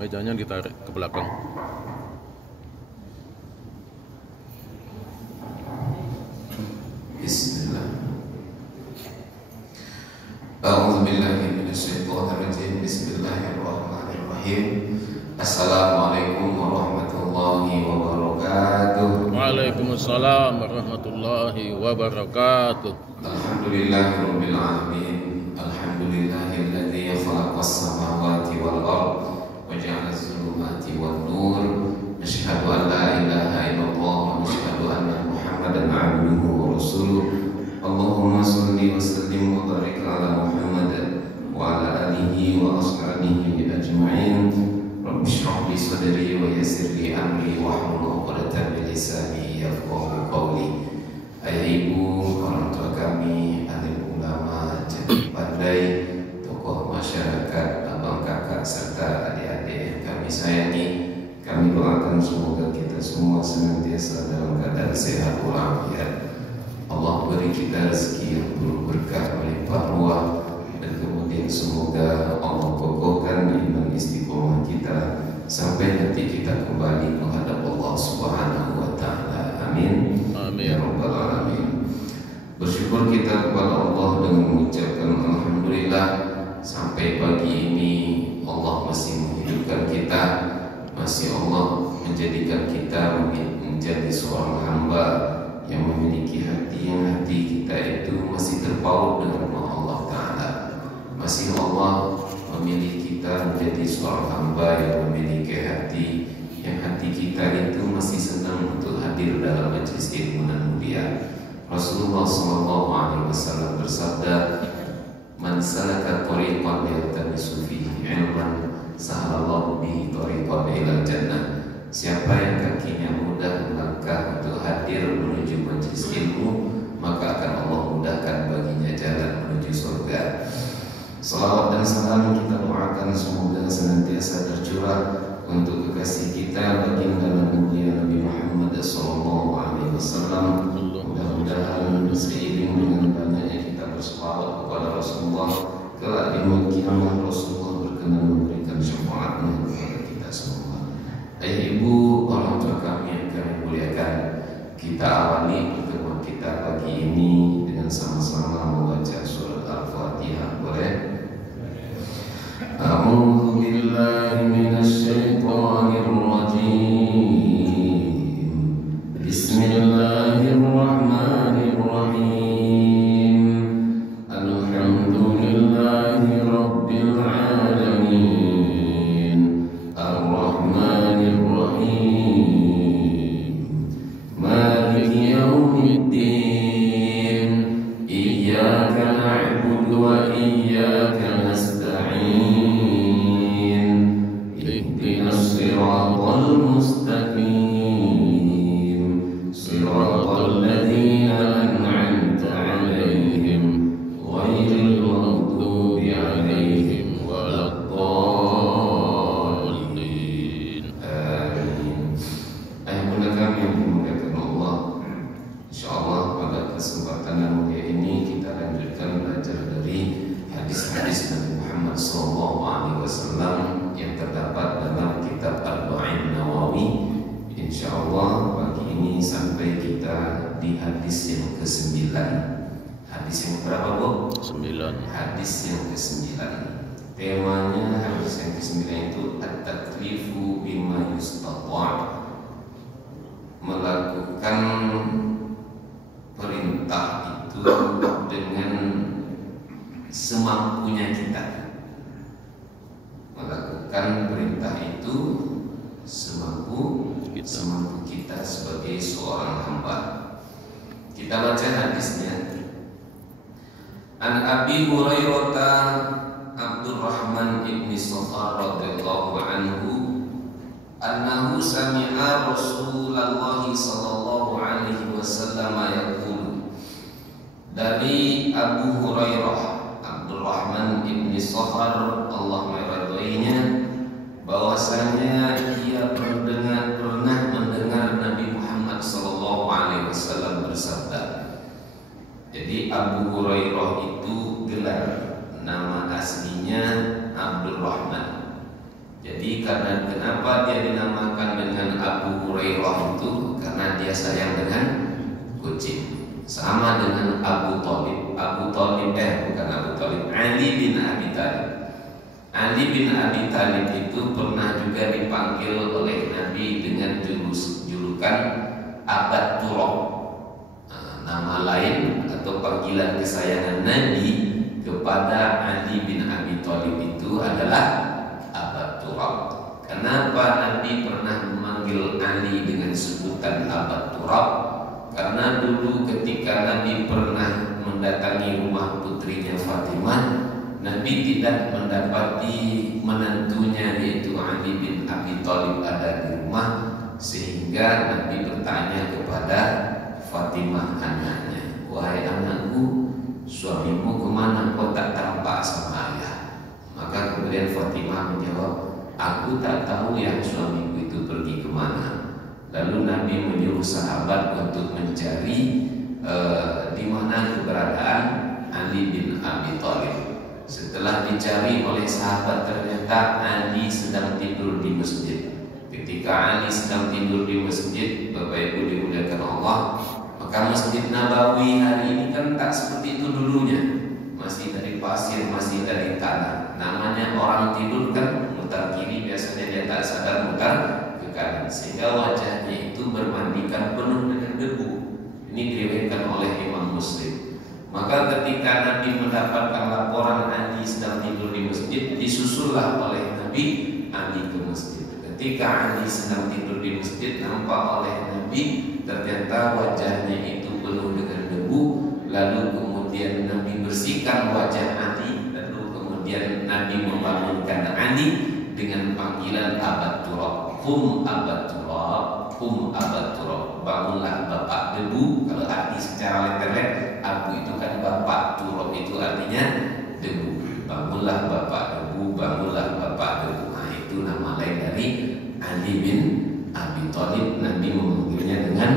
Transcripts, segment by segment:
Mejanya ditarik ke belakang. Bismillah. A'udzubillahi minasyaitonirrajim. Bismillahirrahmanirrahim. Assalamualaikum warahmatullahi wabarakatuh. Waalaikumsalam warahmatullahi wabarakatuh. Alhamdulillahirabbil alamin. Alhamdulillahilladzi khalaqas samawati wal ardh wa ja'ala adh-dhulumati wan nur. Asyhadu an la ilaha illallah wa asyhadu anna Muhammadan 'abduhu wa rasuluh. Allahumma shalli wa sallim wa barik ala Muhammad wa ala alihi wa ashabihi ajma'in. Rabbi shrah li sadri wa yassir li amri wahlul 'uqdatam min lisani yafqahu qawli. Ayah ibu, orang tua kami, alim ulama, jadi pandai, tokoh masyarakat, abang kakak serta adik-adik yang kami sayangi, kami doakan semoga kita semua senantiasa dalam keadaan sehat walafiat. Allah beri kita rezeki yang penuh berkah, melimpah ruah, dan kemudian semoga Allah kokohkan iman istiqomah kita sampai nanti kita kembali menghadap Allah Subhanahu wa Ta'ala. Amin. Amin. Ya Rabbal Alamin. Bersyukur kita kepada Allah dengan mengucapkan alhamdulillah sampai pagi ini Allah masih menghidupkan kita, masih Allah menjadikan kita menjadi seorang hamba yang memiliki hati yang hati kita itu masih terpaut dengan Allah Ta'ala. Masih Allah memilih kita menjadi seorang hamba yang memiliki hati yang hati kita itu masih senang untuk hadir dalam majelis ilmu dan mulia. Rasulullah SAW bersabda, "Man salaka tariqan yaltamisu fihi ilman, sahalallahu bihi tariqan ilal jannah." Siapa yang kakinya mudah melangkah untuk hadir menuju majelis ilmu, maka akan Allah mudahkan baginya jalan menuju surga. Salawat dan salam kita doakan semoga senantiasa tercurah untuk kekasih kita baginda Nabi Muhammad SAW. Mudah-mudahan seiring dengan banyaknya kita berselawat kepada Rasulullah, kelak di hari kiamat Rasulullah berkenan memberikan syafaatnya kepada kita semua. Ibu, orang tua kami yang kami muliakan, kita awali pertemuan kita pagi ini dengan sama-sama membaca surat Al-Fatihah. Boleh? A'udzu billahi minasy syaithanir rajim. Bismillahirrahmanirrahim. Alhamdulillahi rabbil alamin. Ar-Rahmanir Rahim. Maliki yaumiddin. Iyyaka na'budu wa iyyaka nasta'in. Ihdinas siratal mustaqim. Siratal ladzina an'amta 'alaihim ghairil maghdubi 'alaihim waladdallin. Amin. Ayah bunda kami yang dimuliakan Allah, insyaallah pada kesempatan yang mulia ini kita lanjutkan belajar dari hadis-hadis Nabi Muhammad SAW yang terdapat dalam kitab Arba'in Nawawi. Insyaallah pagi ini sampai kita di hadis yang ke-9. Hadis yang berapa, Bu? 9. Hadis yang ke-9. Temanya hadis yang ke-9 itu at-taklifu bima yustata'. Melakukan perintah itu dengan semampunya kita. Melakukan perintah itu semampu kita sebagai seorang hamba. Kita baca hadisnya. An Abi Hurairah Abdurrahman ibn Sakhar radhiyallahu anhu annahu sami'a Rasulullah sallallahu alaihi wasallam yaqulu, dari Abu Hurairah Abdurrahman ibn Sakhar Allah meridhoinya, bahwasanya ia pernah mendengar Nabi Muhammad sallallahu alaihi wasallam bersabda. Jadi Abu Hurairah itu gelar, nama aslinya Abdurrahman. Jadi karena kenapa dia dinamakan dengan Abu Hurairah itu? Karena dia sayang dengan kucing. Sama dengan Abu Thalib. Bukan Abu Thalib, Ali bin Abi Thalib. Ali bin Abi Thalib itu pernah juga dipanggil oleh Nabi dengan julukan Abad Turab. Nama lain atau panggilan kesayangan Nabi kepada Ali bin Abi Thalib itu adalah Abad Turab. Kenapa Nabi pernah memanggil Ali dengan sebutan Abad Turab? Karena dulu ketika Nabi pernah mendatangi rumah putrinya Fatimah, Nabi tidak mendapati menantunya yaitu Ali bin Abi Thalib ada di rumah, sehingga Nabi bertanya kepada Fatimah anaknya, "Wahai anakku, suamimu kemana? Kau tak tampak sama ayah?" Maka kemudian Fatimah menjawab, "Aku tak tahu ya suamiku itu pergi kemana." Lalu Nabi menyuruh sahabat untuk mencari di mana keberadaan Ali bin Abi Thalib. Setelah dicari oleh sahabat, ternyata Ali sedang tidur di masjid. Ketika Ali sedang tidur di masjid, Bapak Ibu dimuliakan Allah, maka Masjid Nabawi hari ini kan tak seperti itu dulunya. Masih dari pasir, masih dari tanah. Namanya orang tidur kan mutar kiri, biasanya dia tak sadar mutar ke kanan, sehingga wajahnya itu bermandikan penuh dengan debu. Ini diriwayatkan oleh Imam Muslim. Maka ketika Nabi mendapatkan laporan Ali sedang tidur di masjid, disusullah oleh Nabi Ali ke masjid. Ketika Ali sedang tidur di masjid, nampak oleh Nabi ternyata wajahnya itu penuh dengan debu. Lalu kemudian Nabi bersihkan wajah Ali. Lalu kemudian Nabi membangunkan Ali dengan panggilan Abad Turab. Qum Abad Turab, qum Abad Turab. Bangunlah bapak debu. Kalau arti secara literal, Abu itu kan bapak, Turab itu artinya debu. Bangunlah bapak debu, bangunlah bapak debu. Nah, itu nama lain dari Ali bin Abi Thalib. Nabi memanggilnya dengan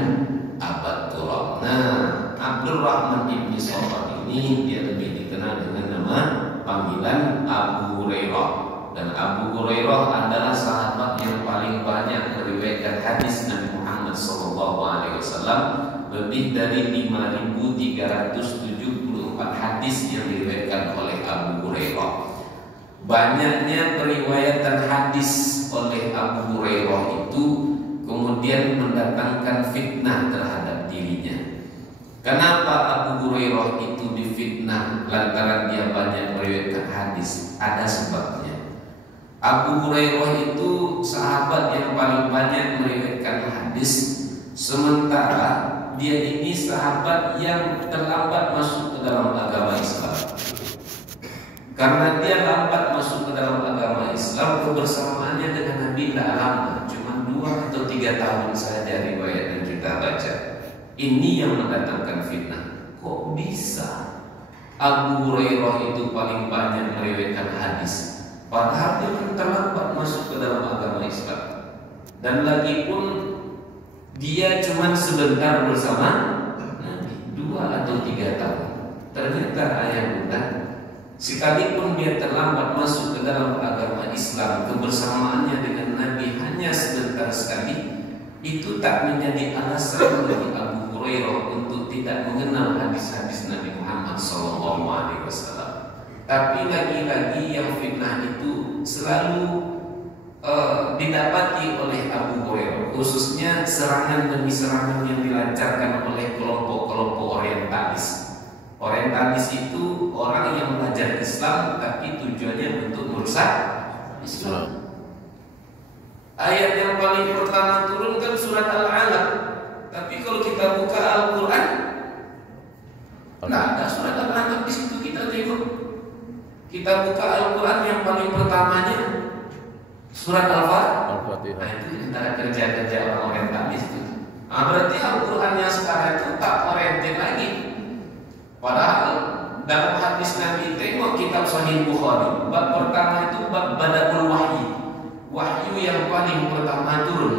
Abad Turab. Nah, Abdurrahman ibn Sakhar ini dia lebih dikenal dengan nama panggilan Abu Hurairah. Dan Abu Hurairah adalah sahabat yang paling banyak meriwayatkan hadis Nabi Muhammad SAW. Lebih dari 5.374 hadis yang diriwayatkan oleh Abu Hurairah. Banyaknya periwayatan hadis oleh Abu Hurairah itu kemudian mendatangkan fitnah terhadap dirinya. Kenapa Abu Hurairah itu difitnah lantaran dia banyak meriwayatkan hadis? Ada sebabnya. Abu Hurairah itu sahabat yang paling banyak meriwayatkan hadis, sementara dia ini sahabat yang terlambat masuk ke dalam agama Islam. Karena dia lambat masuk ke dalam agama Islam, kebersamaannya dengan Nabi tidak lama, cuma 2 atau 3 tahun saja riwayat yang kita baca. Ini yang mendatangkan fitnah. Kok bisa Abu Hurairah itu paling banyak meriwayatkan hadis, padahal dia kan terlambat masuk ke dalam agama Islam, dan lagi pun dia cuma sebentar bersama Nabi, 2 atau 3 tahun. Ternyata ayah bunda, sekalipun dia terlambat masuk ke dalam agama Islam, kebersamaannya dengan Nabi hanya sebentar sekali, itu tak menjadi alasan bagi Abu Hurairah untuk tidak mengenal hadis-hadis Nabi Muhammad SAW. Tapi lagi-lagi yang fitnah itu selalu didapati oleh Abu Hurairah, khususnya serangan demi serangan yang dilancarkan oleh kelompok-kelompok orientalis. Orientalis itu orang yang belajar Islam tapi tujuannya untuk merusak Islam. Ayat yang paling pertama turun kan surat Al-Alaq, tapi kalau kita buka Al-Quran, nah ada surat Al-Alaq di situ. Kita tengok, kita buka Al-Quran yang paling pertamanya Surat Al-Fatihah. Nah, itu antara kerja-kerja orang orientalis itu. Nah, berarti Al-Quran yang sekarang itu tak orientir lagi. Padahal dalam hadis Nabi, tengok kitab Sahih Bukhari, bab pertama itu bab Bada'ul Wahyi, wahyu yang paling pertama turun.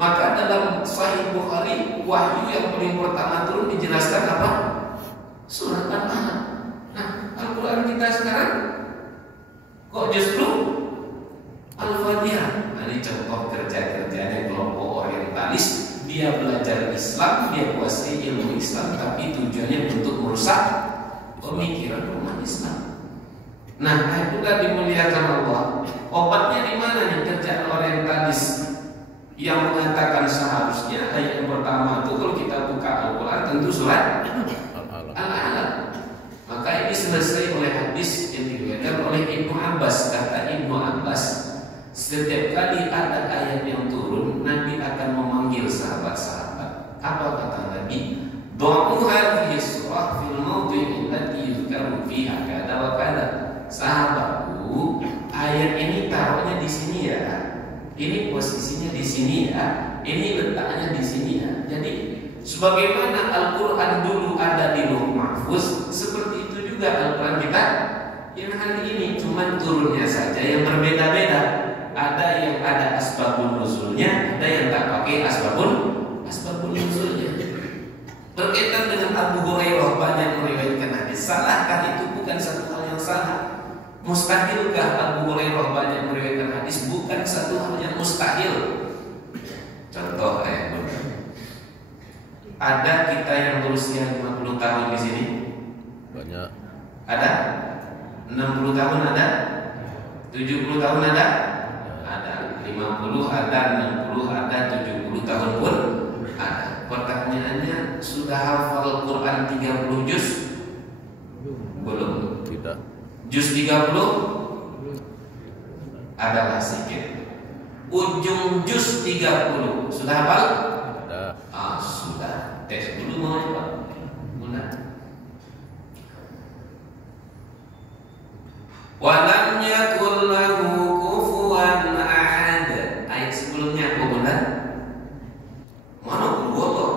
Maka dalam Sahih Bukhari, wahyu yang paling pertama turun dijelaskan apa? Surat Al-Alaq. Nah, Al-Quran kita sekarang kok justru Al-Fatihah. Nah, ini contoh kerja-kerjanya kelompok orientalis. Dia belajar Islam, dia kuasai ilmu Islam, tapi tujuannya untuk merusak pemikiran umat Islam. Nah, itu tadi dimuliakan Allah. Obatnya di mana nih kerjaan orientalis yang mengatakan seharusnya ayat yang pertama itu kalau kita buka Al-Quran tentu surat Al-Alaq. Maka ini selesai oleh hadis yang diriwayatkan oleh Ibnu Abbas. Kata Ibnu Abbas, setiap kali ada ayat yang turun, Nabi akan memanggil sahabat-sahabat. Apa kata Nabi? Du'u hadhihi surah fil mawdi'i allati yuzkaru fiha kada wa kada. Sahabatku, ayat ini taruhnya di sini ya. Ini posisinya di sini ya. Ini letaknya di sini ya. Jadi sebagaimana Al-Quran dulu ada di Lauh Mahfuz, seperti itu juga Al-Quran kita yang hari ini, cuma turunnya saja yang berbeda-beda. Ada yang ada asbabun nuzulnya, ada yang tak pakai asbabun nuzulnya. Berkaitan dengan Abu Hurairah banyak meriwayatkan hadis. Salahkah itu? Bukan satu hal yang salah. Mustahilkah Abu Hurairah banyak meriwayatkan hadis? Bukan satu hal yang mustahil. Contoh ada kita yang berusia 50 tahun di sini? Banyak. Ada? 60 tahun ada? 70 tahun ada? Ada. 50 ada, 60 ada, 70 tahun pun ada. Pertanyaannya, sudah hafal Quran 30 juz? Belum. Tidak. Juz 30? Adalah sedikit. Ujung juz 30 sudah hafal? Sudah. Sudah. Tes dulu mau coba. Sudah. Walam yakul lahu kufuwan ahad. Ayat sebelumnya apa bunda? Mana Qul huwallah?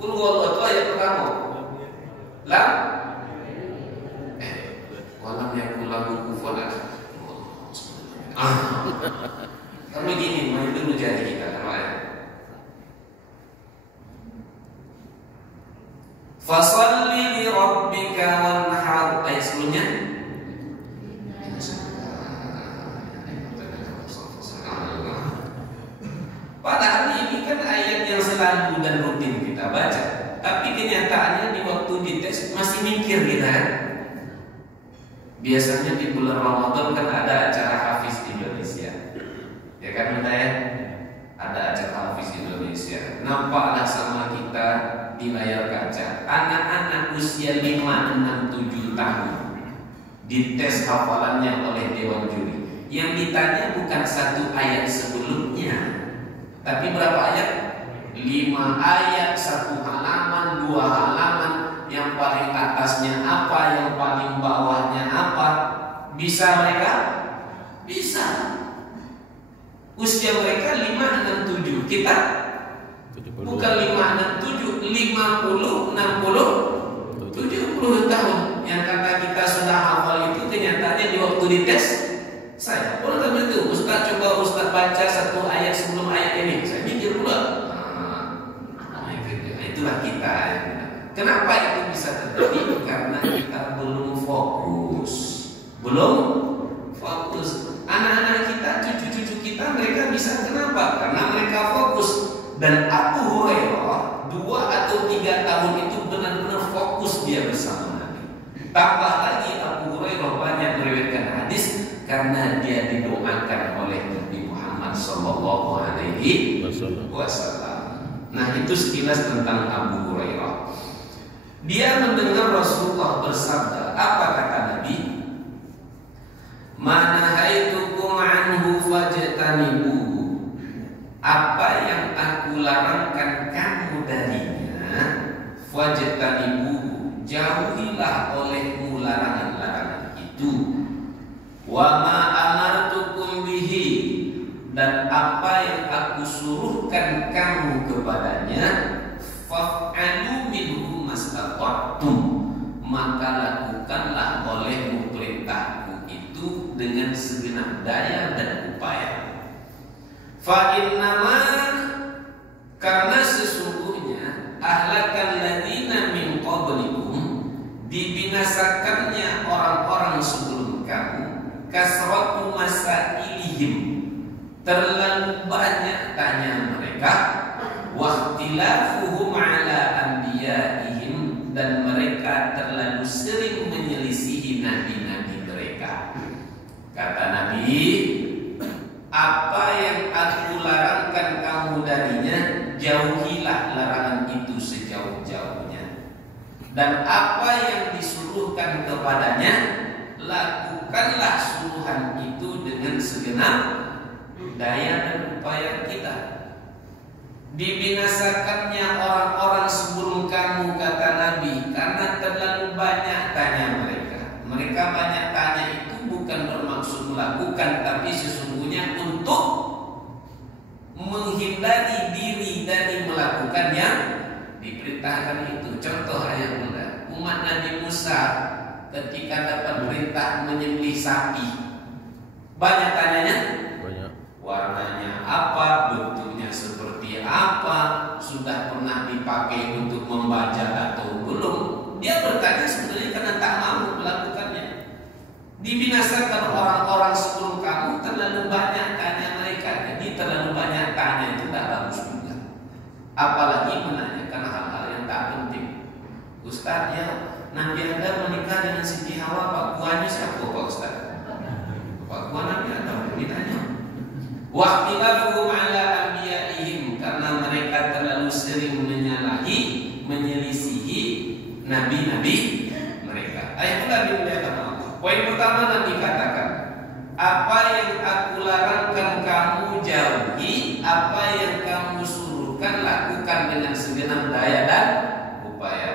Qul huwallah itu ayat pertama. Lam. Walam yakul lahu kufuwan ahad. Kalau begini, main dulu jadi kita kemarin. Fasalli li rabbika wanhar. Ayat sebelumnya. Padahal ini kan ayat yang selalu dan rutin kita baca, tapi kenyataannya di waktu dites masih mikir kita. Biasanya di bulan Ramadan kan ada acara Hafiz Indonesia, ya kan bunda ya? Ada acara Hafiz Indonesia. Nampaklah sama kita di layar kaca anak-anak usia 5, 6, 7 tahun dites hafalannya oleh Dewan Juri. Yang ditanya bukan satu ayat sebelumnya, tapi berapa ayat? 5 ayat, 1 halaman, 2 halaman. Yang paling atasnya apa, yang paling bawahnya apa? Bisa mereka? Bisa. Usia mereka 5, 6, 7. Kita? 70. Bukan 5, 6, 7, 50, 60, 70 tahun. Yang kata kita sudah hafal itu kenyataannya di waktu dites saya pun kan itu. Ustaz coba Ustaz baca satu ayat sebelum ayat ini. Saya mikir pula. Itulah kita. Kenapa itu bisa terjadi? Karena kita belum fokus. Anak-anak kita, cucu-cucu kita, mereka bisa. Kenapa? Karena mereka fokus. Dan Abu Hurairah 2 atau 3 tahun itu benar-benar fokus dia bersama Nabi. Tambah lagi Abu Hurairah banyak meriwayatkan hadis karena dia didoakan oleh Nabi Muhammad SAW. Nah, itu sekilas tentang Abu Hurairah. Dia mendengar Rasulullah bersabda. Apa kata Nabi? Manahaitukum anhu fajtanibuhu. Apa yang aku larangkan kamu darinya, fajtanibuhu, jauhilah olehmu larangan-larangan itu. Wa ma amartukum dan apa yang aku suruhkan kamu kepadanya, fa'alu minhu mastata'tum, maka lakukanlah olehmu perintahku itu dengan segenap daya dan upaya. Fa innama, karena sesungguhnya ahlakal ladina min qablikum, dibinasakannya orang-orang sebelum kamu, kasratu masailihim, terlalu banyak tanya mereka, wahtilafuhum ala anbiyaihim, dan mereka terlalu sering menyelisihi nabi-nabi mereka. Kata Nabi, apa yang aku larangkan kamu darinya, jauhilah larangan itu sejauh-jauhnya. Dan apa yang disuruhkan kepadanya, lakukanlah suruhan itu dengan segenap daya dan upaya kita. Dibinasakannya orang-orang sebelum kamu, kata Nabi, karena terlalu banyak tanya mereka. Mereka banyak tanya itu bukan bermaksud melakukan, tapi sesungguhnya untuk menghindari diri dari melakukan yang diperintahkan itu. Contoh ayat Bunda, umat Nabi Musa ketika dapat perintah menyembelih sapi, banyak tanyanya. Banyak. Warnanya apa, bentuknya seperti apa, sudah pernah dipakai untuk membaca atau belum. Dia bertanya sebenarnya karena tak mau melakukannya. Dibinasakan orang-orang sebelum kamu, terlalu banyak tanya mereka. Jadi terlalu banyak tanya itu tak bagus juga. Apalagi menanyakan hal-hal yang tak penting. Ustaz, ya Nabi Adam menikah dengan Siti Hawa, Pak Kuanya siapa Pak Ustaz? Pak Kuan Nabi Adam ditanya. Wahtilafuhum ala anbiyaihim, karena mereka terlalu sering menyelisihi nabi-nabi mereka. Ayat Nabi muliakan Allah. Poin pertama Nabi katakan, apa yang aku larangkan kamu jauhi, apa yang kamu suruhkan lakukan dengan segenap daya dan upaya.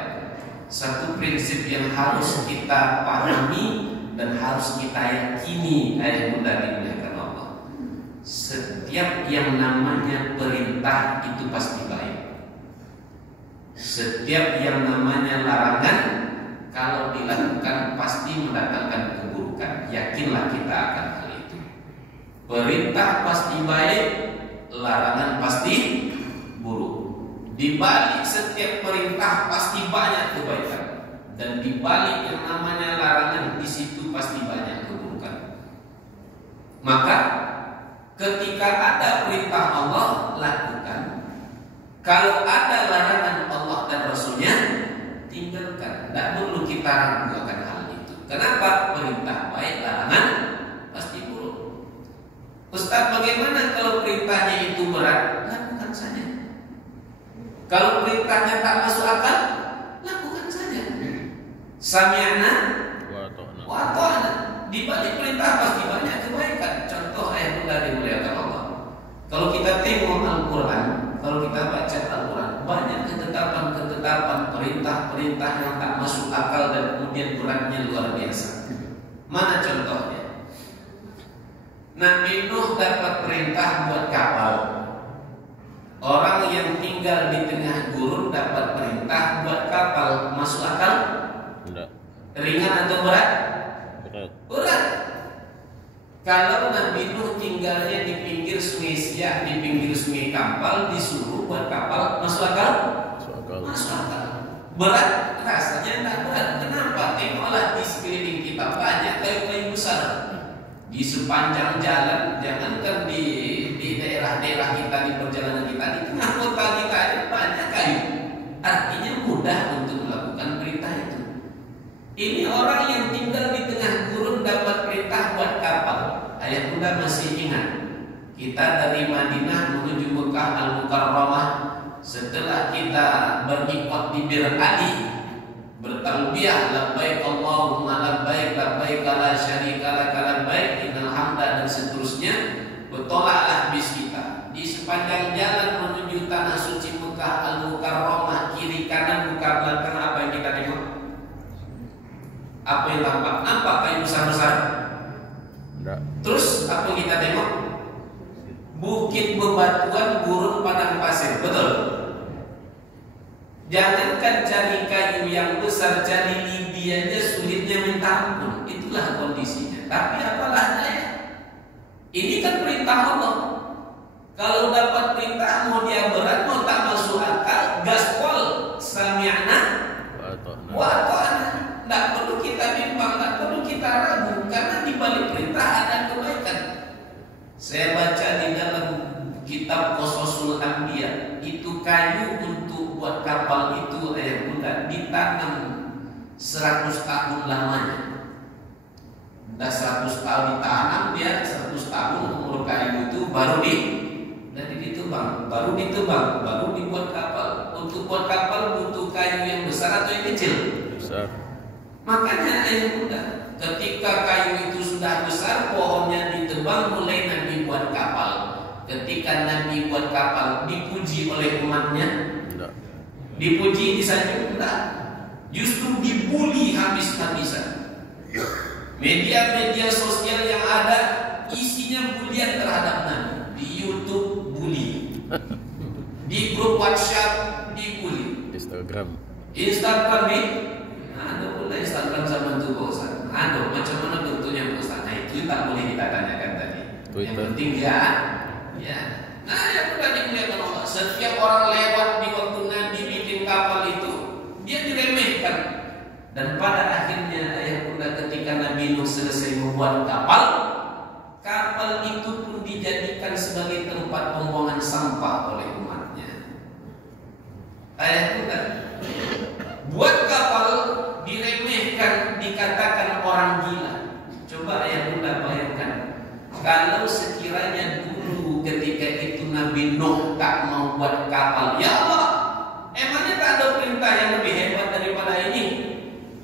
Satu prinsip yang harus kita pahami dan harus kita yakini, ayat Nabi muliakan Allah. Setiap yang namanya perintah itu pasti baik. Setiap yang namanya larangan, kalau dilakukan pasti mendatangkan keburukan. Yakinlah kita akan hal itu. Perintah pasti baik, larangan pasti buruk. Di balik setiap perintah pasti banyak kebaikan, dan di balik yang namanya larangan, di situ pasti banyak keburukan. Maka ketika ada perintah Allah, lakukan. Kalau ada larangan Allah dan Rasulnya, tinggalkan. Tidak perlu kita ragu akan hal itu. Kenapa? Perintah baik, larangan pasti buruk. Ustaz, bagaimana kalau perintahnya itu berat? Lakukan saja. Kalau perintahnya tak masuk akal, lakukan saja. Sami'na wa ata'na. Di balik perintah pasti banyak kebaikan. Contoh ayat yang dimuliakan Allah. Kalau kita tengok Al-Quran, kalau kita baca Al-Quran, banyak ketetapan-ketetapan, perintah-perintah yang tak masuk akal dan kemudian beratnya luar biasa. Mana contohnya? Nabi Nuh dapat perintah buat kapal. Orang yang tinggal di tengah gurun dapat perintah buat kapal. Masuk akal? Tidak. Ringan atau berat? Berat. Kalau Nabi Nuh tinggalnya di pinggir sungai Siak, di pinggir sungai Kampal, disuruh buat kapal, masuk akal? Masuk akal. Berat? Rasanya tidak berat. Kenapa? Tengoklah di sekeliling kita banyak kayu-kayu besar. Di sepanjang jalan, jangankan di daerah-daerah kita, di perjalanan kita, di tengah kota kita ada banyak kayu. Artinya mudah untuk melakukan perintah itu. Ini orang yang tinggal di tengah gurun dapat perintah buat kapal. Ayat Bunda masih ingat, kita dari Madinah menuju Mekah Al-Mukarramah. Setelah kita berikot di Bir Ali, bertalbiyah labbaik Allahumma labbaik labbaik la syarika lak labbaik innal hamda dan seterusnya, bertolaklah bis kita di sepanjang jalan menuju tanah suci Mekah Al-Mukarramah. Kiri kanan buka belakang, apa yang kita tengok? Apa yang tampak? Nampak kayu besar-besar? Enggak. Terus apa yang kita tengok? bukit bebatuan, gurun padang pasir. Betul? Jangankan cari kayu yang besar, cari lidi aja sulitnya minta ampun. Itulah kondisinya. Tapi apalah daya. Ini kan perintah Allah. Kalau dapat perintah mau dia berat, mau tak masuk akal, gaspol, sami'na wa ata'na. Tidak perlu kita bimbang, tidak perlu kita ragu, karena di balik perintah ada kebaikan. Saya baca di dalam kitab Qasasul Anbiya, itu kayu untuk buat kapal itu ayah bunda ditanam 100 tahun lamanya. Udah 100 tahun ditanam, dia 100 tahun umur kayu itu baru ditebang, baru dibuat kapal. Untuk buat kapal butuh kayu yang besar atau yang kecil? Besar. Makanya ayah bunda, ketika kayu itu sudah besar, pohonnya ditebang, mulai Nabi buat kapal. Ketika Nabi buat kapal, dipuji oleh umatnya? Tidak. Dipuji, disanjung? Tidak. Justru dibully habis-habisan. Media-media sosial yang ada isinya bulian terhadap Nabi. Di YouTube bully, di grup WhatsApp dibully, Instagram nih. Ada pula Instagram zaman itu Ustaz. Ada macam mana bentuknya Ustaz? Nah itu tak boleh kita tanyakan tadi. Twitter. Yang penting dia, ya. Nah yang sudah dimuliakan Allah. Setiap orang lewat di waktu Nabi bikin kapal itu, dia diremehkan. Dan pada akhirnya ayah bunda ketika Nabi Nuh selesai membuat kapal itu pun dijadikan sebagai tempat pembuangan sampah oleh umatnya. Ayah bunda, buat kapal diremehkan, dikatakan orang gila. Coba ayah bunda bayangkan, kalau sekiranya dulu ketika itu Nabi Nuh tak mau buat kapal, ya Allah, emangnya tak ada perintah yang lebih hebat daripada ini?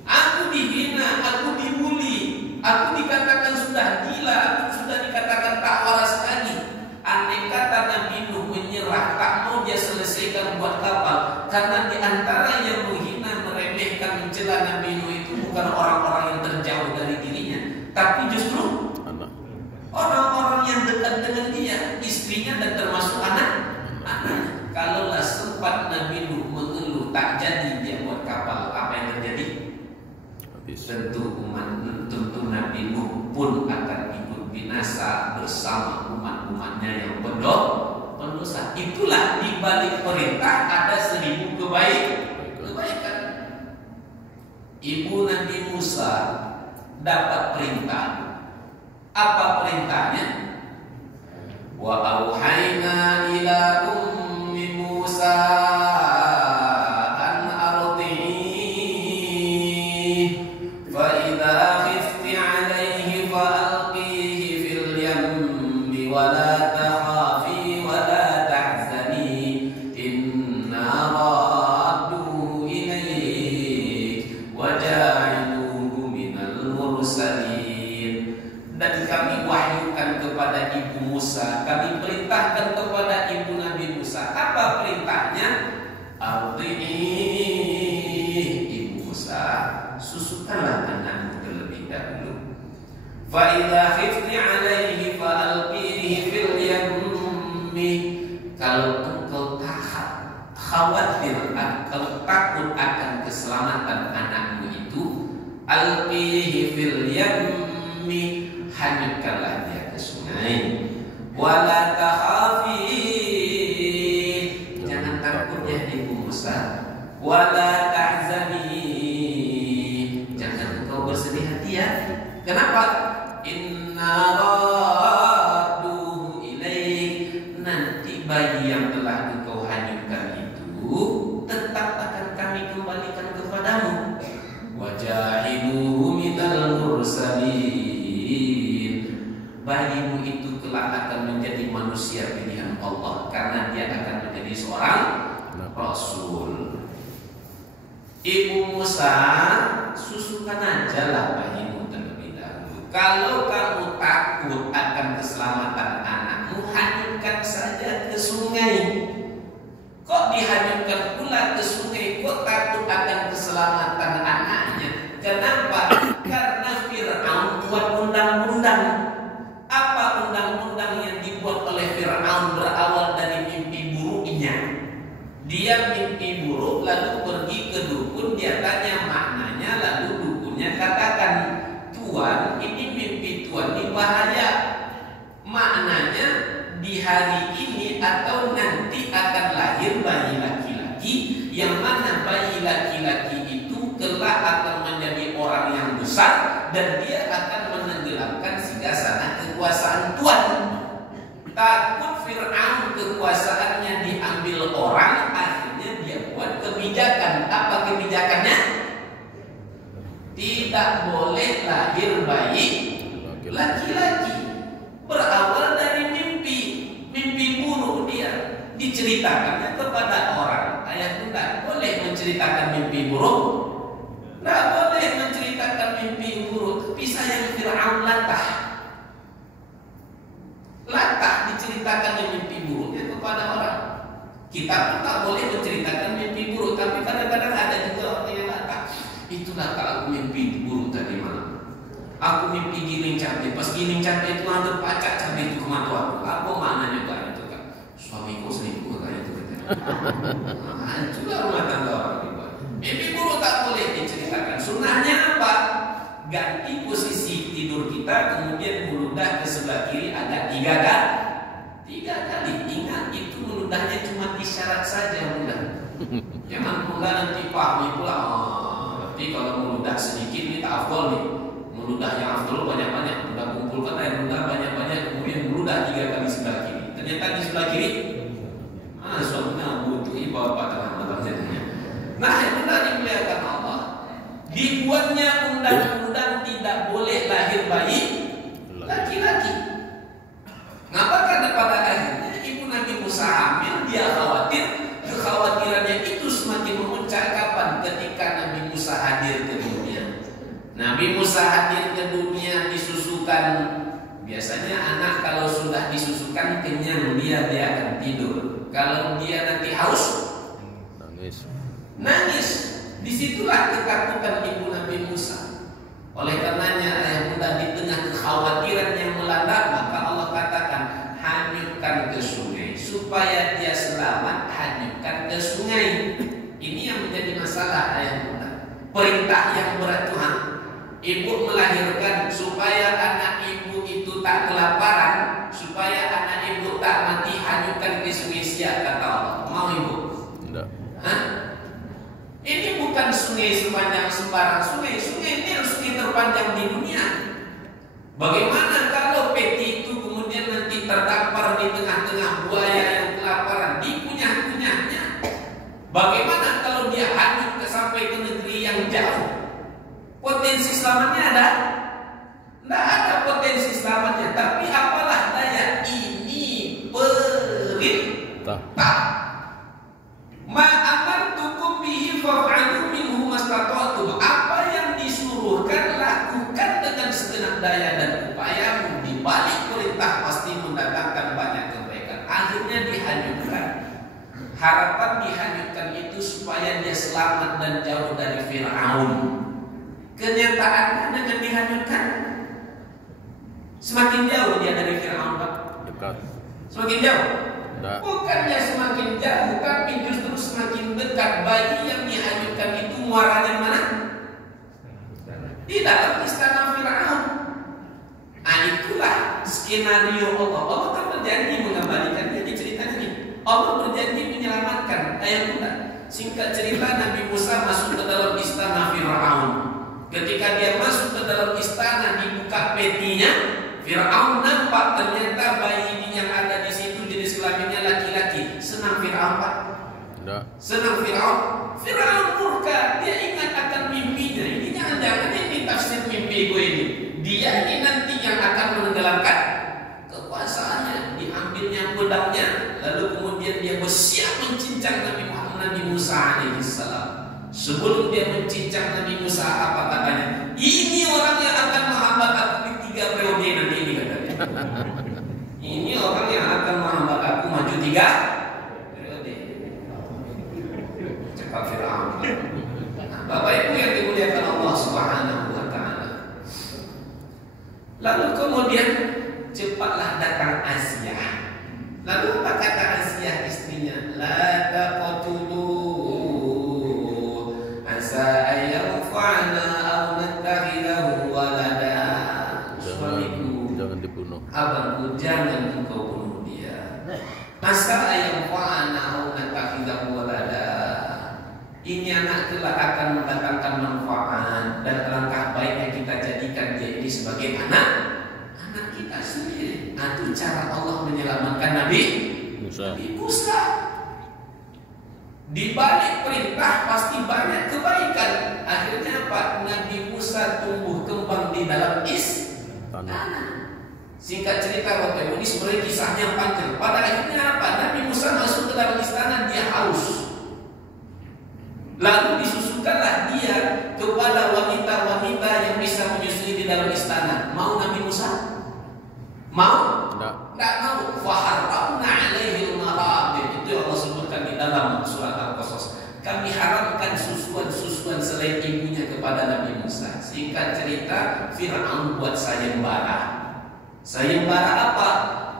Aku dihina, aku dibully, aku dikatakan sudah gila, aku sudah dikatakan tak waras lagi. Andai kata Nabi Nuh menyerah, tak mau dia selesaikan buat kapal, karena di antara yang menghina, meremehkan, mencela Nabi Nuh itu bukan orang-orang yang terjauh dari dirinya, tapi justru orang-orang yang dekat dengan dia, istrinya dan termasuk anak-anak. Kalaulah sempat Nabi Nuh mengeluh tak jadi dia buat kapal, apa yang terjadi? Tentu Nabi Nuh pun akan ikut binasa bersama umat-umatnya yang berdosa. Itulah di balik perintah ada 1000 kebaikan. Ibu Nabi Musa dapat perintah. Apa perintahnya? Wa auhayna ila ummi Musa an ardihi fa idza khifti alayhi fa alqihi fil yammi wa la takhafi wa la tahzani inna radduhu ilayk wa ja'iluhu minal mursalin. Dan kami wahyukan kepada ibu Musa, kami perintahkan kepada ibu Nabi Musa. Apa perintahnya? Ardi'i, ibu Musa, susukanlah anakmu terlebih dahulu. Fa idza khifti 'alaihi fa alqihi fil yammi. Kalau engkau khawatir, kalau takut akan keselamatan anakmu itu, alqihi fil yammi, hanyutkanlah dia ke sungai. Wala takhafi, jangan takut ya ibu Musa. Wala tahzani, jangan engkau bersedih hati ya. Kenapa? Inna radduhu ilaik, nanti bayi yang telah engkau hanyutkan itu tetap akan kami kembalikan kepadamu. Wajahiluhu minal mursalin, bayimu itu kelak akan menjadi manusia pilihan Allah, karena dia akan menjadi seorang Rasul. Ibu Musa, susukan aja lah bayimu terlebih dahulu. Kalau kamu takut akan keselamatan anakmu, hanyutkan saja ke sungai. Kok dihanyutkan pula ke sungai? Kok takut akan keselamatan anaknya? Kenapa? Karena Fir'aun buat undang-undang. Apa undang-undang yang dibuat oleh Fir'aun? lalu pergi ke dukun, dia tanya maknanya, lalu dukunnya katakan, Tuan, ini mimpi Tuan ini bahaya. Maknanya di hari ini atau nanti akan lahir bayi laki-laki, yang mana bayi laki-laki itu kelak akan menjadi orang yang besar dan dia akan menenggelamkan singgasana kekuasaan Tuhan. Takut Fir'aun kekuasaannya diambil orang, akhirnya dia buat kebijakan. Apa kebijakannya? Tidak boleh lahir bayi laki-laki. Berawal dari mimpi buruk dia. Diceritakannya kepada orang. Ayah bunda boleh menceritakan mimpi buruk? Tidak boleh menceritakan mimpi buruk. Tapi sayang Fir'aun latah diceritakannya mimpi buruknya kepada orang. Kita pun tak boleh menceritakan mimpi buruk, tapi kadang-kadang ada juga orang yang latah. Itulah kalau aku mimpi buruk tadi malam. Aku mimpi giling cabai. Pas giling cabai itu ada pacak cabai itu ke mata aku. Apa maknanya Pak itu kan? Suamiku selingkuh kayak itu katanya. Hancurlah rumah tangga orang itu. Mimpi buruk tak boleh diceritakan. Sunnahnya apa? Ganti posisi tidur kita, kemudian meludah ke sebelah kiri agak 3 kali. Ingat itu meludahnya cuma isyarat saja, mudah. Jangan pula nanti pahami pula. Berarti kalau meludah sedikit ini tak afdol nih. Meludah yang afdol banyak-banyak. Mudah kumpulkan air meludah banyak-banyak, kemudian meludah 3 kali sebelah kiri. Ternyata di sebelah kiri, suaminya butuh bapak tengah malam jadinya. Nah, yang benar dimuliakan Allah. Dibuatnya undang-undang tidak boleh lahir bayi laki-laki. Ngapakah pada akhirnya ibu Nabi Musa hamil, dia khawatir, kekhawatirannya itu semakin memuncak kapan? Ketika Nabi Musa hadir ke dunia. Nabi Musa hadir ke dunia disusukan. Biasanya anak kalau sudah disusukan kenyang, dia akan tidur. Kalau dia nanti haus, nangis. Disitulah ketakutan ibu Nabi Musa. Oleh karenanya ayah bunda di tengah kekhawatiran yang melanda, maka Allah katakan hanyutkan ke sungai supaya dia selamat. Hanyutkan ke sungai. Ini yang menjadi masalah ayah bunda. Perintah yang berat Tuhan. Ibu melahirkan supaya anak ibu itu tak kelaparan, supaya anak ibu tak mati. Hanyutkan ke sungai siap kata Allah. Mau ibu? Tidak. Hah? Ini bukan sungai sepanjang sembarang sungai. Sungai Nil, sungai terpanjang di dunia. Bagaimana kalau peti itu kemudian nanti terdampar di tengah-tengah buaya yang kelaparan, dikunyah-kunyahnya? Bagaimana kalau dia hanyut sampai ke negeri yang jauh? Potensi selamatnya ada? Tidak ada potensi selamatnya. Tapi apalah daya, ini perintah. Ma'amartukum bihi fa'alu minhu mastata'tum. Apa yang disuruhkan lakukan dengan segenap daya dan upayamu. Di balik perintah pasti mendatangkan banyak kebaikan. Akhirnya dihanyutkan. Harapan dihanyutkan itu supaya dia selamat dan jauh dari Fir'aun. Kenyataannya dengan dihanyutkan semakin jauh dia dari Fir'aun, Pak. Dekat. Semakin jauh. Bukannya semakin jauh, tapi justru semakin dekat. Bayi yang dihanyutkan itu muaranya mana? Di dalam istana Fir'aun. Nah, itulah skenario Allah. Allah kan berjanji mengembalikannya di cerita ini. Allah berjanji menyelamatkan. Ayat bunda. Singkat cerita, Nabi Musa masuk ke dalam istana Fir'aun. Ketika dia masuk ke dalam istana, dibuka petinya, Fir'aun nampak ternyata bayi yang ada di situ jenis kelaminnya laki-laki. Senang Fir'aun, Pak? Tidak. Senang Fir'aun? Fir'aun murka. Dia ingat akan mimpinya. Ini jangan-jangan ini tafsir mimpi gue ini. Dia ini nanti yang akan menenggelamkan kekuasaannya. Diambilnya pedangnya, lalu kemudian dia bersiap mencincang Nabi Musa alaihissalam. Sebelum dia mencincang Nabi Musa, apa katanya? Ini orang yang akan menghambat aku di 3 periode nanti ini katanya. Ini orang yang akan menghambat aku maju 3 periode. Cepat Fir'aun. Bapak Ibu yang dimuliakan Allah Subhanahu wa taala. Lalu kemudian cepatlah datang Asiyah. Lalu apa kata Asiyah istrinya? La taqtulu Masa yang fa'ana natakhidhu walada. Ini anak kelak akan mendatangkan manfaat dan alangkah baiknya kita jadikan dia ini sebagai anak kita sendiri. Itu cara Allah menyelamatkan Nabi Musa. Di balik perintah pasti banyak kebaikan. Akhirnya apa? Nabi Musa tumbuh kembang di dalam istana. Singkat cerita Bapak Ibu, ini sebenarnya kisahnya panjang. Pada akhirnya apa? Nabi Musa masuk ke dalam istana, dia haus. Lalu disusukanlah dia kepada wanita-wanita yang bisa menyusui di dalam istana. Mau Nabi Musa? Mau? Tidak mau. Faharramna alaihi al-marabid. Itu yang Allah sebutkan di dalam surat Al-Qasas. Kami haramkan susuan-susuan selain ibunya kepada Nabi Musa. Singkat cerita, Fir'aun buat sayembara. Sayembara apa?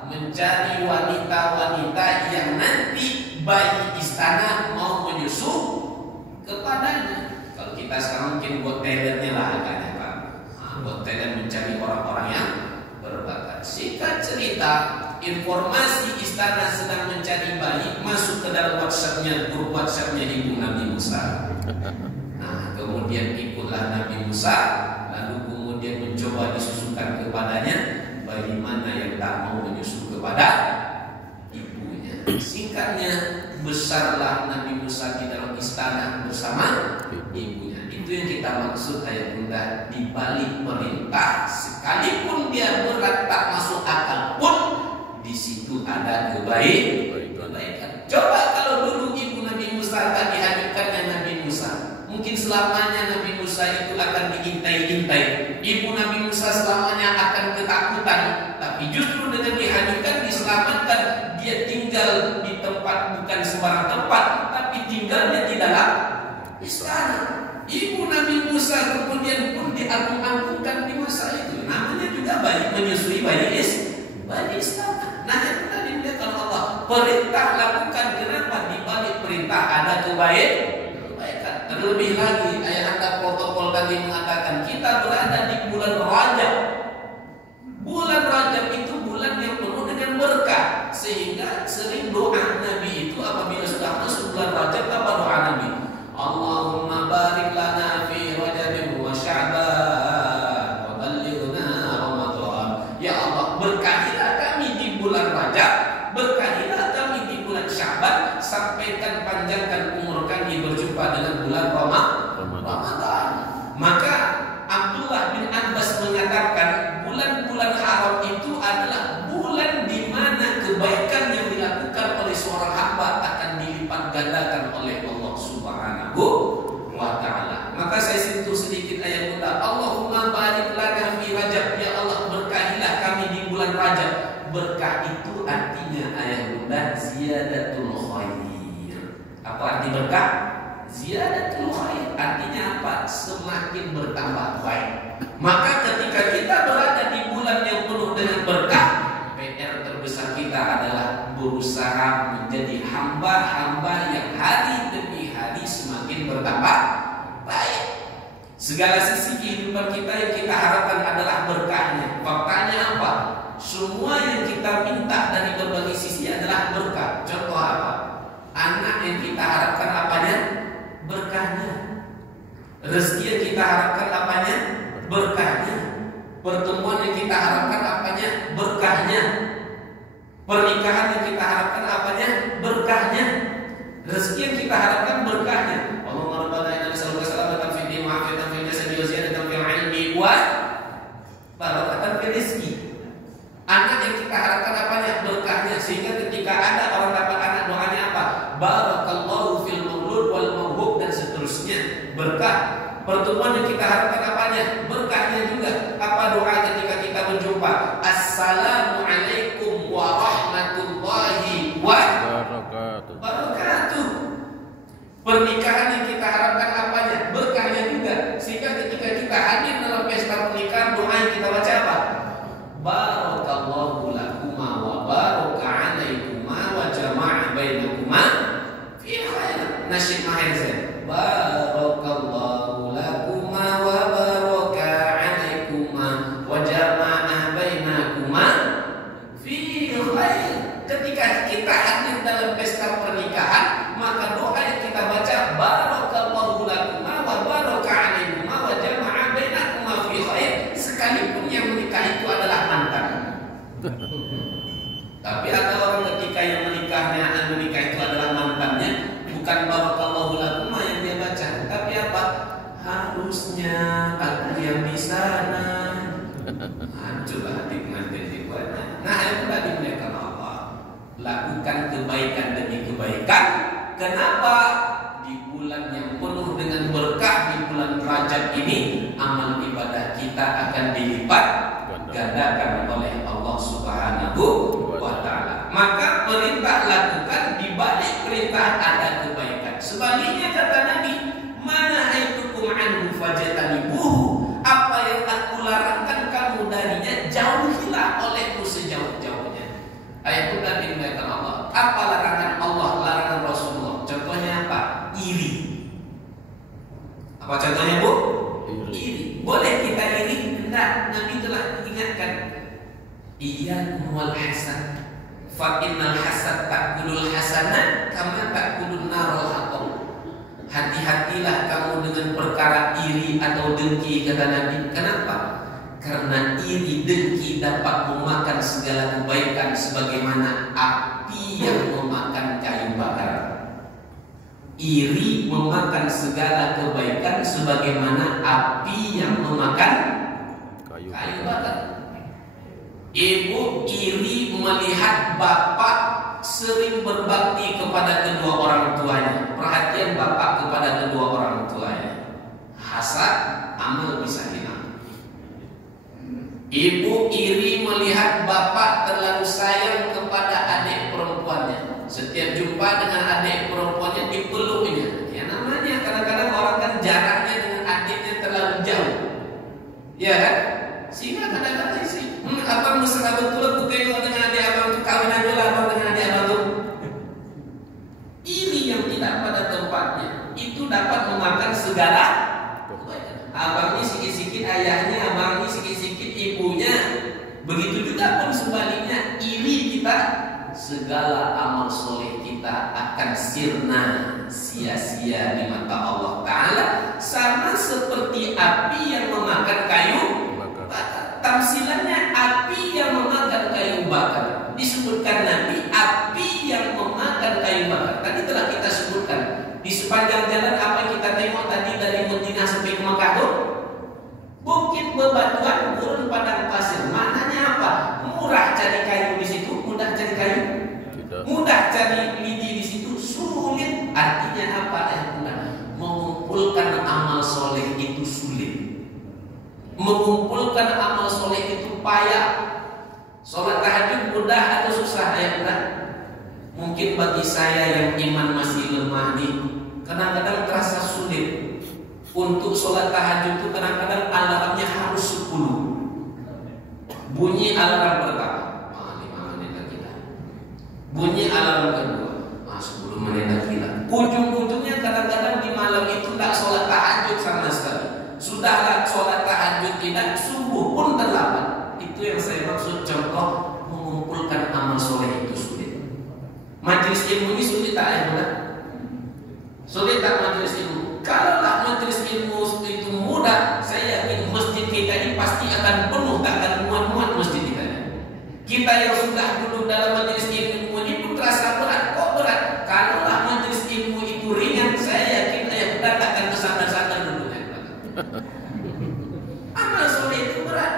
Mencari wanita-wanita yang nanti bayi istana mau menyusu kepadanya. Kalau kita sekarang mungkin buat talentnya lah agaknya Pak. Buat talent mencari orang-orang yang berbakat. Singkat cerita, informasi istana sedang mencari bayi masuk ke dalam grup WhatsAppnya ibu Nabi Musa. Nah, kemudian ikutlah Nabi Musa, lalu kemudian mencoba disusukan kepadanya bayi mana yang tak mau menyusu kepada ibunya. Singkatnya, besarlah Nabi Musa di dalam istana bersama ibunya. Itu yang kita maksud ayat Bunda. Di balik perintah, sekalipun dia berat tak masuk akal pun, di situ ada kebaikan. Coba kalau dulu ibu Nabi Musa tak dihadirkannya Nabi Musa, mungkin selamanya Nabi Musa itu akan diintai-intai. Ibu Nabi Musa selamanya akan ketakutan. Tapi justru dengan dihadirkan, diselamatkan, dia tinggal di tempat bukan sembarang tempat, tapi tinggalnya di dalam istana. Ibu Nabi Musa kemudian pun diagung-agungkan di masa itu. Namanya juga bayi menyusui bayi istana. Nah, itu tadi dikatakan Allah, perintah lakukan. Kenapa? Di balik perintah ada kebaikan. Terlebih lagi, ayat protokol tadi mengatakan kita berada di bulan Rajab. Bulan Rajab itu bulan yang penuh dengan berkah, sehingga sering doa Nabi itu apabila sudah masuk bulan Rajab, apa doa Nabi? Allahumma barik lana fi Rajab wa Sya'ban wa ballighna Ramadan. Ya Allah, berkahilah kami di bulan Rajab, berkahilah kami di bulan Sya'ban, sampaikan panjangkan umur kami berjumpa dengan bulan Ramadan. Maka Abdullah bin Abbas mengatakan bulan-bulan haram itu adalah bulan di mana kebaikan yang dilakukan oleh seorang hamba akan dilipat gandakan oleh Allah Subhanahu wa ta'ala. Maka saya sentuh sedikit ayat Bunda. Allahumma barik lana fi Rajab. Ya Allah, berkahilah kami di bulan Rajab. Berkah itu artinya ayat Bunda ziyadatul khair. Apa arti berkah? Ziyadatul khair artinya apa? Semakin bertambah baik. Maka ketika kita berada di bulan yang penuh dengan berkah, PR terbesar kita adalah berusaha menjadi hamba-hamba yang hari demi hari semakin bertambah baik. Segala sisi kehidupan kita yang kita harapkan adalah berkahnya. Faktanya apa? Semua yang kita minta dari berbagai sisi adalah berkah. Contoh apa? Anak yang kita harapkan apanya? Berkahnya. Rezeki yang kita harapkan apanya? Berkahnya. Pertemuan yang kita harapkan apanya? Berkahnya. Pernikahan yang kita harapkan apanya? Berkahnya. Rezeki yang kita harapkan berkahnya. Allahumma rabbana inna nas'aluka salamatan fid din wa 'afiyatan fil jasadi wa ziyadatan fil 'ilmi wa barakatan fil rizqi. Anak yang kita harapkan apanya? Berkahnya. Sehingga ketika ada orang dapat anak, doanya apa? Barakallahu fil maulud wal mawhub dan seterusnya. Berkah. Pertemuan yang kita harapkan apanya? Berkahnya juga. Apa doa ketika kita berjumpa? Assalamualaikum warahmatullahi wabarakatuh. Pernikahan yang kita harapkan apanya? Berkahnya juga. Sehingga ketika kita hadir dalam pesta pernikahan, doa yang kita baca apa? Barakallahu lakuma wa baraka alaikuma wa jama'a bainakuma fi khair. Nasyid Mahir Zain. Barakallahu lakuma wa baraka alaikuma wa jama'a bainakuma fi khair. Ketika kita kebaikan demi kebaikan. Kenapa? Di bulan yang penuh dengan berkah, di bulan Rajab ini, amal ibadah kita akan dilipat gandakan oleh Allah Subhanahu wa Ta'ala. Maka perintah lakukan, di balik perintah ada kebaikan. Sebaliknya kata Nabi, mana haitukum anhu fajtanibuhu, apa yang aku larangkan kamu darinya jauhilah olehmu sejauh-jauhnya. Ayat itu Nabi mengatakan Allah. Apa larangan Allah, larangan Rasulullah? Contohnya apa? Iri. Apa contohnya, Bu? Iri. Boleh kita iri? Tidak. Nabi telah ingatkan, iyyakum wal hasad, fa innal hasad ta'kulul hasanat kama ta'kulun narul hatab. Hati-hatilah kamu dengan perkara iri atau dengki, kata Nabi. Kenapa? Karena iri dengki dapat memakan segala kebaikan sebagaimana api yang memakan kayu bakar. Iri memakan segala kebaikan sebagaimana api yang memakan kayu bakar. Ibu iri melihat bapak sering berbakti kepada kedua orang tuanya. Perhatian bapak kepada kedua orang tuanya. Hasad, amal bisa hilang. Ibu iri melihat bapak terlalu sayang kepada adik perempuannya. Setiap jumpa dengan adik perempuannya dipeluknya. Ya namanya kadang-kadang orang kan jaraknya dengan adiknya terlalu jauh. Ya kan? Sehingga kadang-kadang sih, abang mesra betul aku tengok dengan adik abang itu, kawin aja lah abang dengan adik abang itu. Iri yang tidak pada tempatnya itu dapat memakan segala. Abang ini sikit-sikit ayahnya, abang ini sikit-sikit ibunya. Begitu juga pun sebaliknya, iri kita, segala amal soleh kita akan sirna, sia-sia di mata Allah Ta'ala. Sama seperti api yang memakan kayu bakar. Tamsilannya api yang memakan kayu bakar. Disebutkan Nabi, api yang memakan kayu bakar. Tadi telah kita sebutkan, di sepanjang jalan apa yang kita tengok tadi dari Madinah sampai ke Makkah, bukit bebatuan, gurun padang pasir. Maknanya apa? Murah cari kayu di situ, mudah cari kayu. Mudah cari lidi di situ, sulit. Artinya apa? Mengumpulkan amal soleh itu sulit. Mengumpulkan amal soleh itu payah. Sholat tahajud mudah atau susah? Ya mudah. Mungkin bagi saya yang iman masih lemah nih, kadang-kadang terasa sulit. Untuk sholat tahajud itu kadang-kadang alarmnya harus 10. Bunyi alarm pertama, 5 menit lagi lah. Bunyi alarm kedua, 10 menit lagi lah. Ujung-ujungnya kadang-kadang di malam itu tak sholat tahajud sama sekali. Sudahlah sholat tahajud tidak, subuh pun terlambat. Itu yang saya maksud contoh mengumpulkan amal soleh itu sulit. Majelis ilmu ini sulit tak ya mudah? Sulit tak majelis ilmu? Kalau tak majelis ilmu itu mudah, saya yakin masjid kita ini pasti akan penuh, tak akan muat-muat masjid kita. Kita yang sudah duduk dalam majelis ilmu ini pun terasa berat. Kok berat? Kalau tak majelis ilmu itu ringan, saya yakin ayah kita akan kesana-sana duduknya. Amal soleh itu berat.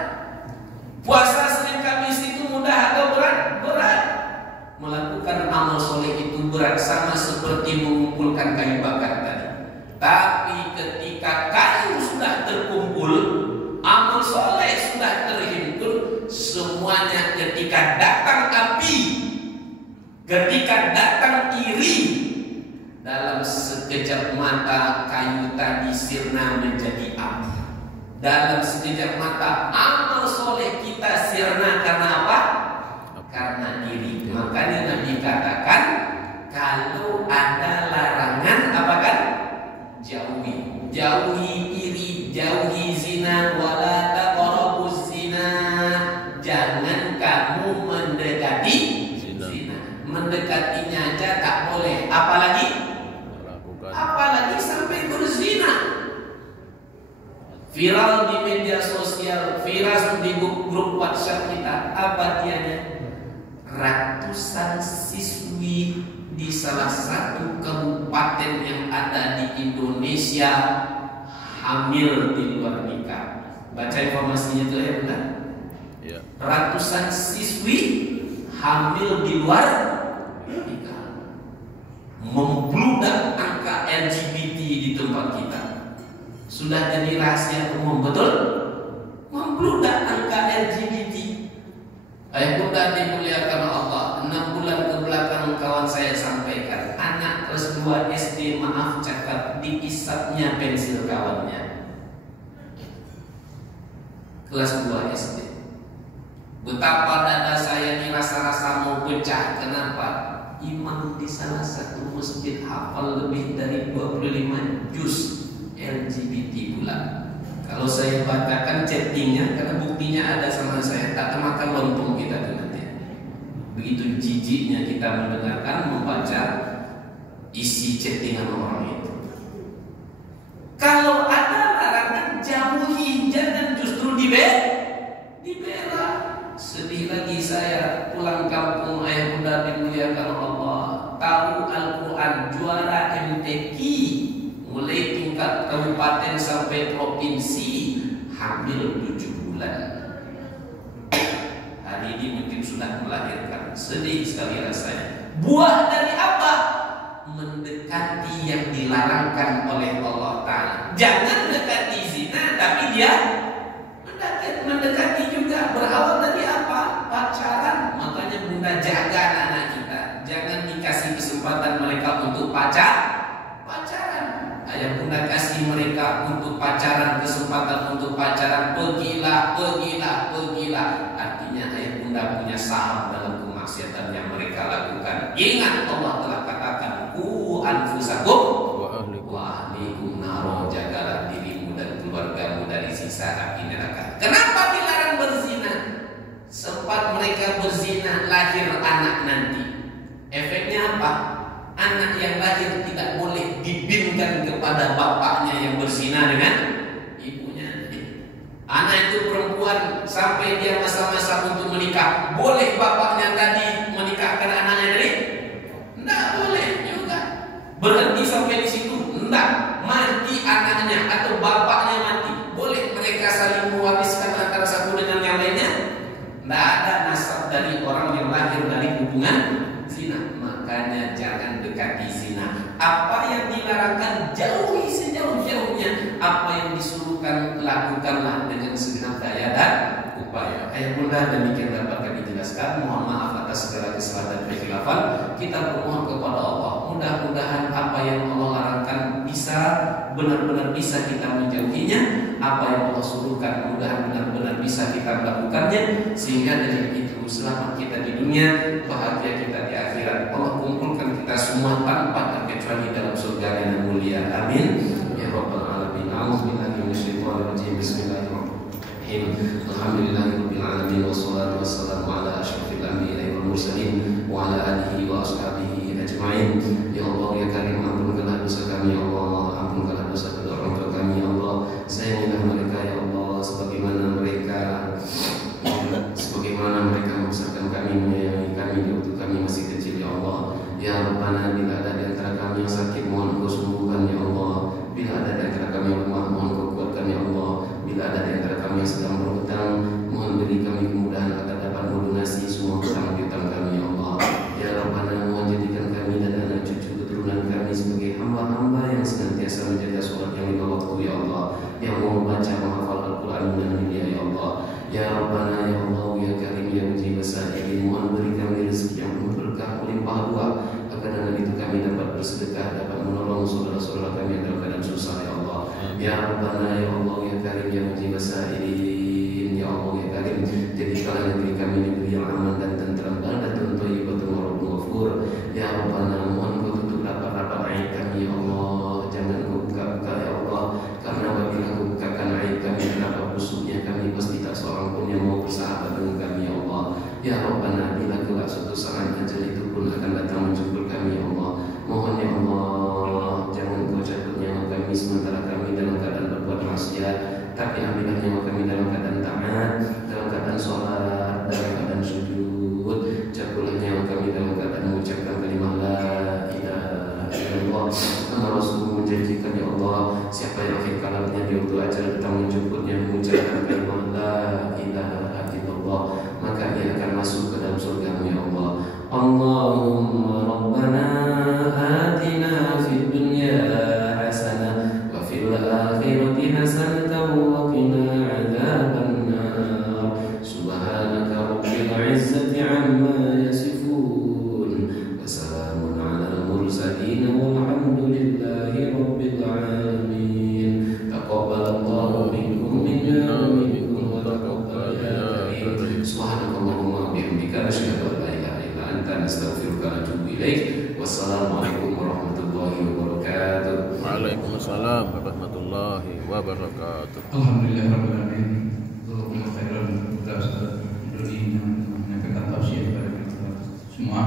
Puasa Senin Kamis itu mudah atau berat? Berat. Melakukan amal soleh itu berat, sama seperti mengumpulkan kayu bakar tadi. Tapi ketika kayu sudah terkumpul, amal soleh sudah terhimpun, semuanya ketika datang api, ketika datang iri, dalam sekejap mata kayu tadi sirna menjadi api. Dalam sekejap mata amal soleh kita sirna karena apa? Karena iri. Makanya Nabi katakan, kalau ada larangan apa kan? Jauhi. Jauhi iri, jauhi zina, wala taqrabuz zina. Jangan kamu mendekati zina. Mendekatinya aja tak boleh, apalagi sampai berzina. Viral di media sosial, viral di grup WhatsApp kita. Apa dianya? Ratusan siswi di salah satu kabupaten yang ada di Indonesia hamil di luar nikah. Baca informasinya itu ya benar? Ya. Ratusan siswi hamil di luar nikah. sudah jadi rahasia umum, betul? Membludak angka LGBT. Ayah bunda dimuliakan Allah, 6 bulan ke belakang kawan saya sampaikan, anak kelas 2 SD maaf cakap diisapnya pensil kawannya. Kelas 2 SD. Betapa dada saya ini rasa-rasa mau pecah. Kenapa? Imam di salah satu masjid hafal lebih dari 25 juz LGBT pula. Kalau saya bacakan chattingnya, karena buktinya ada sama saya, tak termakan lontong kita dengannya. Begitu jijiknya kita mendengarkan, membaca isi chattingan orang itu. Kalau ada larangan jauhi, jangan justru dibela. Sedih lagi saya pulang kampung, ayah bunda dimuliakan Allah, tahu Al-Quran juara MTQ mulai tingkat kabupaten sampai provinsi, hamil 7 bulan. Hari ini mungkin sudah melahirkan. Sedih sekali rasanya. Buah dari apa? Mendekati yang dilarangkan oleh Allah Ta'ala. Jangan dekati zina, tapi dia mendekati juga. Berawal dari apa? Pacaran. Makanya bunda jaga anak kita, jangan dikasih kesempatan mereka untuk pacaran. Ayah bunda kasih mereka untuk pacaran, kesempatan untuk pacaran, pergilah. Artinya ayah bunda punya saham dalam kemaksiatan yang mereka lakukan. Ingat Allah telah katakan, ku anfusakum wa ahlikum naro, jagalah dirimu dan keluargamu dari siksa api neraka. Kenapa dilarang berzina? Sempat mereka berzina, lahir anak nanti. Efeknya apa? Anak yang lahir tidak boleh dibinkan kepada bapaknya yang berzina dengan ibunya. Anak itu perempuan sampai dia masa-masa untuk menikah, boleh bapaknya tadi menikahkan anaknya dari? Tidak boleh juga. Berhenti sampai di situ? Tidak. Mati anaknya atau bapaknya mati, boleh mereka saling mewariskan antara satu dengan yang lainnya? Tidak ada nasab dari orang yang lahir dari hubungan zina. Makanya jangan dekati zina. Apa yang dilarangkan jauhi sejauh-jauhnya. Apa yang disuruhkan lakukanlah dengan segenap daya dan upaya. Ayah bunda, demikian dapat dijelaskan. Mohon maaf atas segala kesalahan dan kekhilafan. Kita bermohon kepada Allah, mudah-mudahan apa yang Allah larangkan bisa benar-benar bisa kita menjauhinya. Apa yang Allah suruhkan mudah benar-benar bisa kita melakukannya, sehingga dengan itu selamat kita di dunia, bahagia kita di akhirat. Allah kumpulkan kita semua tanpa terkecuali dalam surga yang mulia. Amin ya rabbal alamin. A'udzubillahi minasyaitonir rajim. Bismillahirrahmanirrahim. Alhamdulillahirabbil alamin wassalatu wassalamu ala asyrofil anbiya'i wal mursalin wa ala alihi wa ashabihi ajmain. Ya Allah ya Karim, ampunkanlah dosa kami ya Allah, ampunkanlah dosa kedua orang tua kami ya Allah. Sayangilah mereka ya Allah, sebagaimana mereka membesarkan kami, menyayangi kami di waktu kami masih kecil ya Allah. Ya Rabbana, bila ada di antara kami yang sakit, mohon Engkau sembuhkan ya Allah. Bila ada di antara kami yang lemah, mohon Engkau kuatkan ya Allah. Bila ada di antara kami yang sedang berhutang, mohon beri kami kemudahan agar dapat melunasi semua hutang-hutang kami ya Allah. Ya Rabbana, mohon jadikan kami dan anak cucu keturunan kami sebagai hamba-hamba yang senantiasa menjaga sholat yang lima waktu ya Allah, yang mau membaca menghafal Al-Quran dengan mulia ya Allah. Ya Rabbana ya Allah ya Karim ya Mujib as-sa'ilin, mohon beri kami rezeki yang penuh berkah melimpah ruah, agar dengan itu kami dapat bersedekah, dapat menolong saudara-saudara kami yang dalam keadaan susah ya Allah. Ya Rabbana ya Allah ya Karim ya Mujib as-sa'ilin, ya Allah ya Karim, jadikanlah negeri kami negeri yang aman dan tentram, baldatun thayyibatun wa rabbun ghafur. Ya Rabbana, mohon Kau tutup rapat-rapat aib kami ya Allah, jangan Kau buka-buka ya Allah, karena apabila Kau bukakan aib kami, kenapa busuknya kami, pasti tak seorang pun yang mau bersahabat dengan kami ya Allah. Ya Rabbana, bila kelak suatu saat ajal itu pun akan datang menjemput kami ya Allah, mohon ya Allah, jangan Kau cabut nyawa kami sementara kami dalam keadaan berbuat maksiat, tapi ambillah nyawa kami dalam keadaan taat, dalam keadaan sholat, dalam keadaan sujud. Cabutlah nyawa kami dalam keadaan mengucapkan kalimah la ilaha illallah. Karena Rasulullah menjanjikan ya Allah, siapa yang akhir kalamnya di waktu ajal datang menjemputnya mengucapkan kalimah la ilaha illallah, maka dia akan masuk ke dalam surga-Mu ya Allah. Allahumma rabbana atina fid dunya hasanah wa fil akhirati المرسلين والحمد لله رب العالمين. تقبل الله منكم منا ومنكم وتقبل يا كريم. سبحانك اللهم وبحمدك نشهد أن لا إله إلا أنت نستغفرك ونتوب إليك. والسلام عليكم ورحمة الله وبركاته. Waalaikumsalam warahmatullahi wabarakatuh. Alhamdulillahirabbil alamin. Jazakumullahu khairan. Ustaz Dodi menyampaikan tausiah kepada kita semua.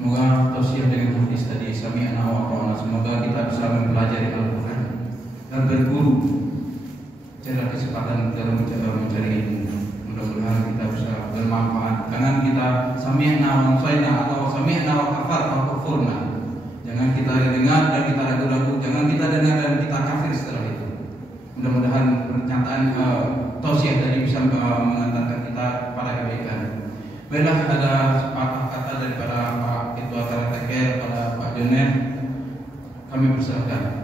Semoga tausiah dengan hadis tadi sami'na wa ata'na, semoga kita bisa mempelajari Al-Qur'an dan berguru cara kesempatan dalam mencari ilmu. Mudah-mudahan kita bisa bermanfaat. Jangan kita sami'na wa ata'na atau sami'na wa kafar wa kufurna. Jangan kita dengar dan kita ragu-ragu, jangan kita dengar dan kita kafir setelah itu. Mudah-mudahan pernyataan tausiah tadi bisa mengantarkan kita pada kebaikan. Baiklah, ada sepatah kata daripada Pak Ketua TKR, pada Pak Joner, kami persilakan.